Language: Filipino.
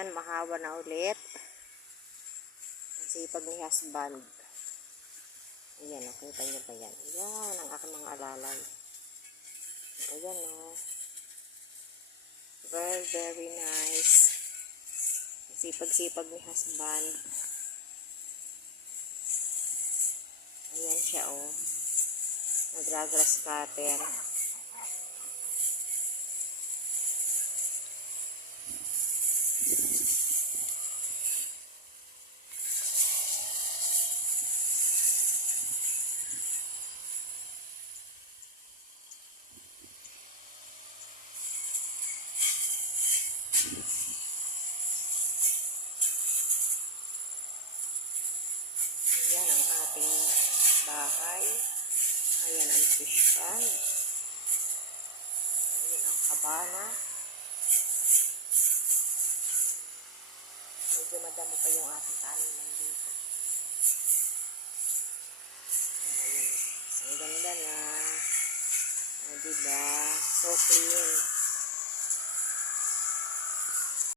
Ayan, mahawa na ulit. Ang sipag ni husband. Ayan, nakita niyo ba yan? Ayan, ang aking mga alalay. Ayan, oh. Very, very nice. Ang sipag-sipag ni husband. Ayan siya, oh. Nagragrass cutter. Ayan bahay. Ayan ang fish pond. Ayan ang kabana. Medyo madamo pa yung ating taniman dito. Ayan. Ang ganda na. O, diba? So clean.